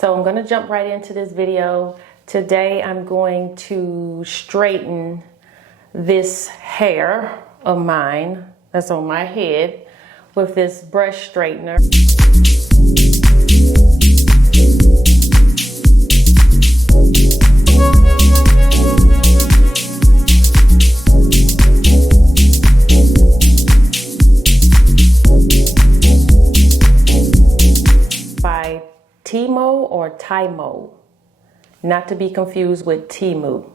So I'm going to jump right into this video. Today I'm going to straighten this hair of mine that's on my head with this brush straightener. By Timo or Timo, not to be confused with Timu.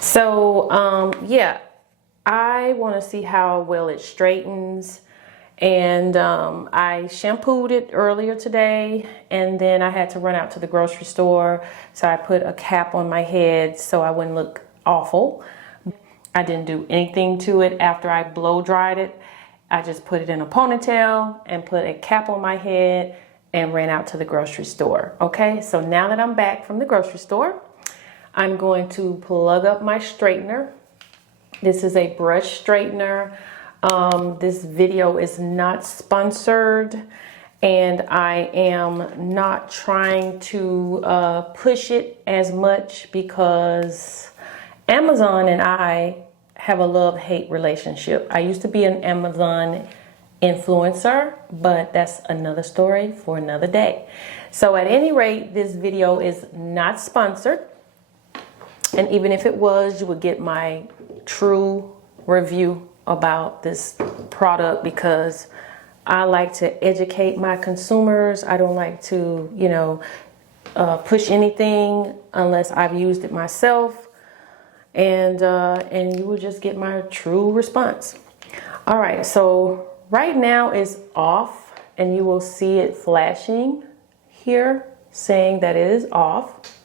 So yeah, I want to see how well it straightens, and I shampooed it earlier today, and then I had to run out to the grocery store, so I put a cap on my head so I wouldn't look awful. I didn't do anything to it after I blow dried it. I just put it in a ponytail and put a cap on my head and ran out to the grocery store. Okay, so now that I'm back from the grocery store, I'm going to plug up my straightener. This is a brush straightener. This video is not sponsored, and I am not trying to push it as much because Amazon and I have a love-hate relationship. I used to be an Amazon influencer, but that's another story for another day. So at any rate, this video is not sponsored. And even if it was, you would get my true review about this product because I like to educate my consumers. I don't like to, push anything unless I've used it myself. And you will just get my true response. All right, so right now it's off, and you will see it flashing here saying that it is off.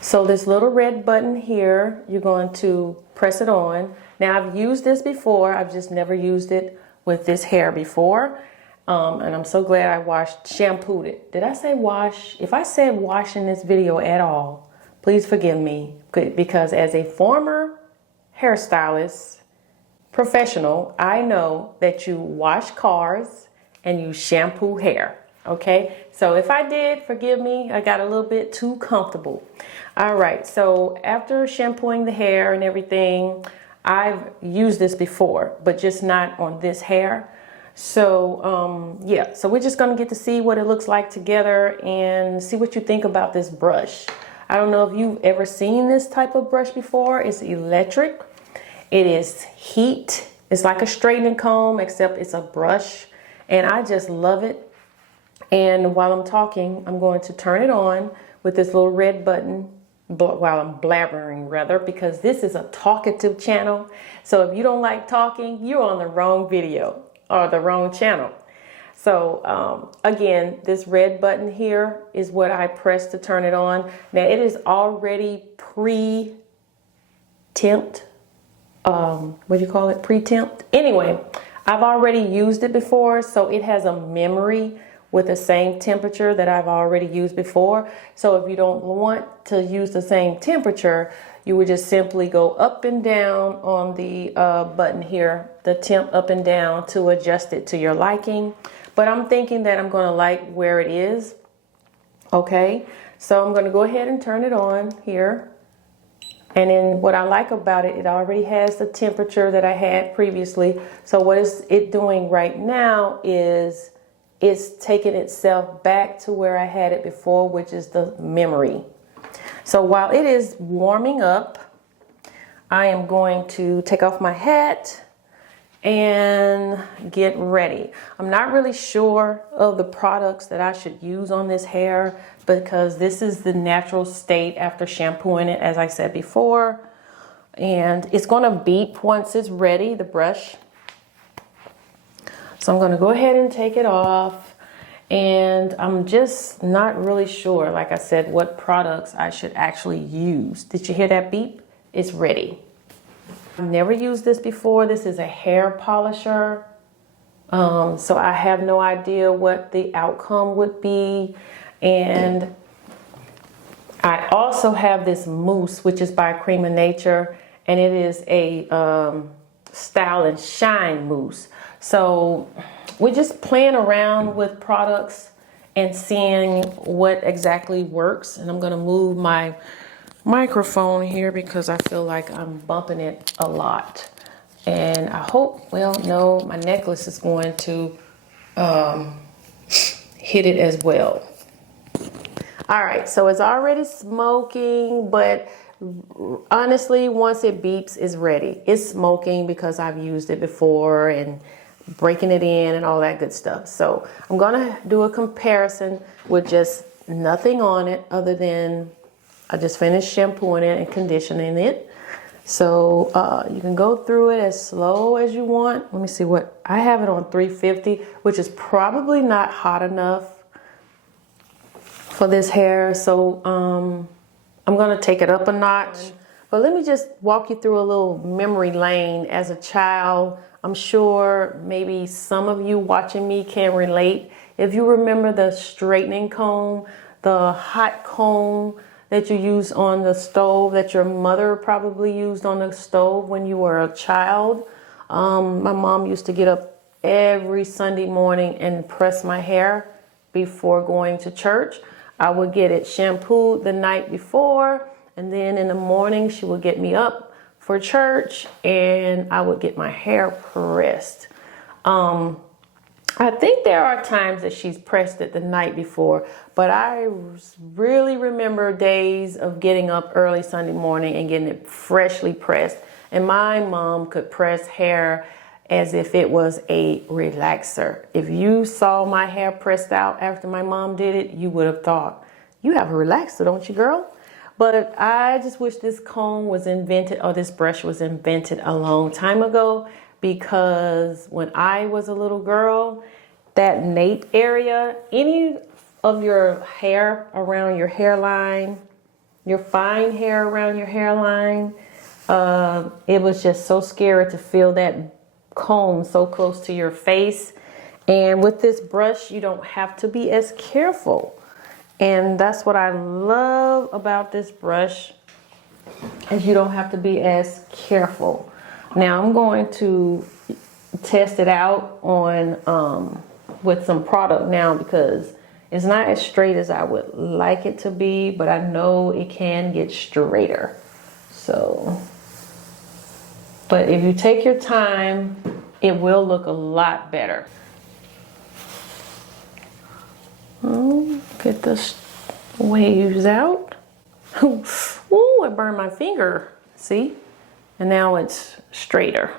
So this little red button here, you're going to press it on. Now I've used this before, I've just never used it with this hair before. And I'm so glad I shampooed it. Did I say wash? If I said wash in this video at all, please forgive me, because as a former hairstylist, professional, I know that you wash cars and you shampoo hair, okay? So if I did, forgive me, I got a little bit too comfortable. All right, so after shampooing the hair and everything, I've used this before, but just not on this hair. So yeah, so we're just gonna get to see what it looks like together and see what you think about this brush. I don't know if you've ever seen this type of brush before. It's electric. It is heat. It's like a straightening comb, except it's a brush. And I just love it. And while I'm talking, I'm going to turn it on with this little red button while I'm blabbering, rather, because this is a talkative channel. So if you don't like talking, you're on the wrong video or the wrong channel. So again, this red button here is what I press to turn it on. Now it is already pre-temped. What do you call it? Pre-temped. Anyway, I've already used it before, so it has a memory with the same temperature that I've already used before. So if you don't want to use the same temperature, you would just simply go up and down on the button here, the temp up and down, to adjust it to your liking. But I'm thinking that I'm going to like where it is. Okay, so I'm going to go ahead and turn it on here. And then what I like about it, it already has the temperature that I had previously. So what is it doing right now is it's taking itself back to where I had it before, which is the memory. So while it is warming up, I am going to take off my hat and get ready. I'm not really sure of the products that I should use on this hair because this is the natural state after shampooing it, as I said before. And it's going to beep once it's ready, the brush. So I'm going to go ahead and take it off. And I'm just not really sure, like I said, what products I should actually use. Did you hear that beep? It's ready. I've never used this before. This is a hair polisher. So I have no idea what the outcome would be. And I also have this mousse, which is by Cream of Nature, and it is a Style and Shine mousse. So we're just playing around with products and seeing what exactly works. And I'm gonna move my microphone here because I feel like I'm bumping it a lot. And I hope, well, no, my necklace is going to hit it as well. All right, so it's already smoking, but honestly, once it beeps, it's ready. It's smoking because I've used it before and breaking it in and all that good stuff. So I'm gonna do a comparison with just nothing on it other than I just finished shampooing it and conditioning it. So you can go through it as slow as you want. Let me see what, I have it on 350, which is probably not hot enough for this hair. So I'm gonna take it up a notch. But let me just walk you through a little memory lane as a child. I'm sure maybe some of you watching me can relate. If you remember the straightening comb, the hot comb that you use on the stove, that your mother probably used on the stove when you were a child. My mom used to get up every Sunday morning and press my hair before going to church. I would get it shampooed the night before, and then in the morning she would get me up for church and I would get my hair pressed. I think there are times that she's pressed it the night before, but I really remember days of getting up early Sunday morning and getting it freshly pressed. And my mom could press hair as if it was a relaxer. If you saw my hair pressed out after my mom did it, you would have thought, you have a relaxer, don't you, girl? But I just wish this comb was invented, or this brush was invented a long time ago, because when I was a little girl, that nape area, any of your hair around your hairline, your fine hair around your hairline, it was just so scary to feel that comb so close to your face. And with this brush, you don't have to be as careful. And that's what I love about this brush, is you don't have to be as careful. Now I'm going to test it out on with some product now, because it's not as straight as I would like it to be, but I know it can get straighter. So, but if you take your time, it will look a lot better. Get the waves out. Ooh, I burned my finger. See? And now it's straighter.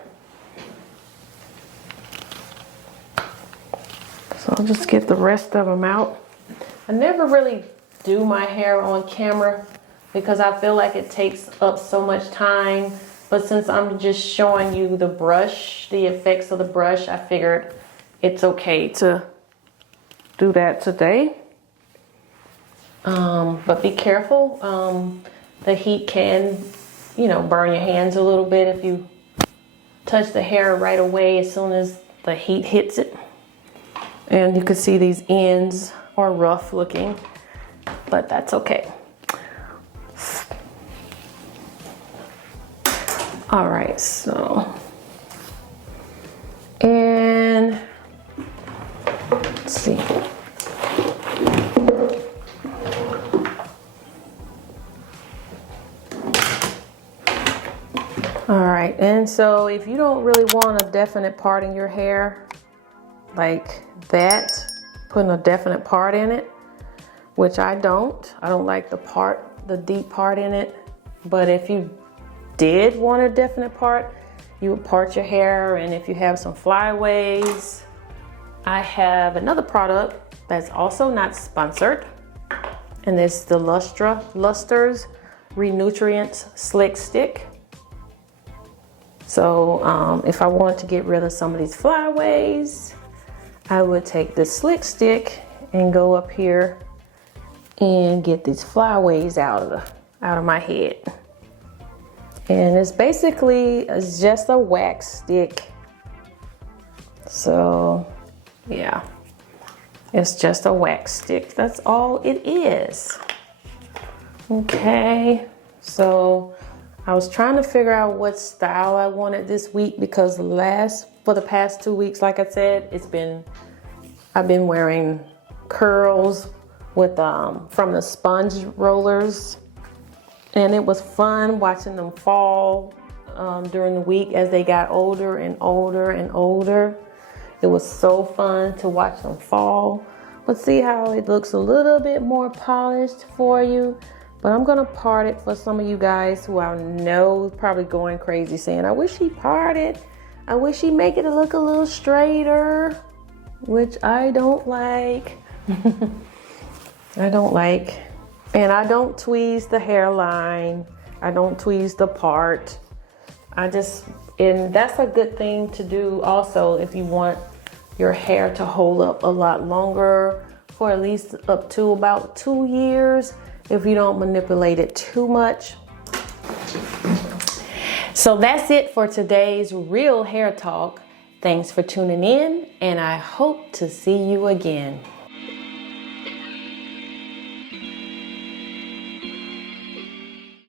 So I'll just get the rest of them out. I never really do my hair on camera because I feel like it takes up so much time. But since I'm just showing you the brush, the effects of the brush, I figured it's okay to do that today. But be careful. The heat can, burn your hands a little bit if you touch the hair right away as soon as the heat hits it. And you can see these ends are rough looking, but that's okay. All right, so, and let's see. All right, and so if you don't really want a definite part in your hair, like that, putting a definite part in it, which I don't like the deep part in it. But if you did want a definite part, you would part your hair. And if you have some flyaways, I have another product that's also not sponsored, and it's the Luster's Renutrients Slick Stick. So if I wanted to get rid of some of these flyaways, I would take this slick stick and go up here and get these flyaways out of my head. And it's basically just a wax stick. So yeah, it's just a wax stick. That's all it is. Okay, so I was trying to figure out what style I wanted this week, because for the past 2 weeks, like I said, I've been wearing curls with from the sponge rollers. And it was fun watching them fall during the week as they got older and older and older. It was so fun to watch them fall. But see how it looks a little bit more polished for you. But I'm gonna part it for some of you guys who I know is probably going crazy saying, I wish he parted. I wish he'd make it look a little straighter, which I don't like. I don't like. And I don't tweeze the hairline. I don't tweeze the part. And that's a good thing to do also if you want your hair to hold up a lot longer, for at least up to about 2 years, if you don't manipulate it too much. So that's it for today's Real Hair Talk. Thanks for tuning in, and I hope to see you again.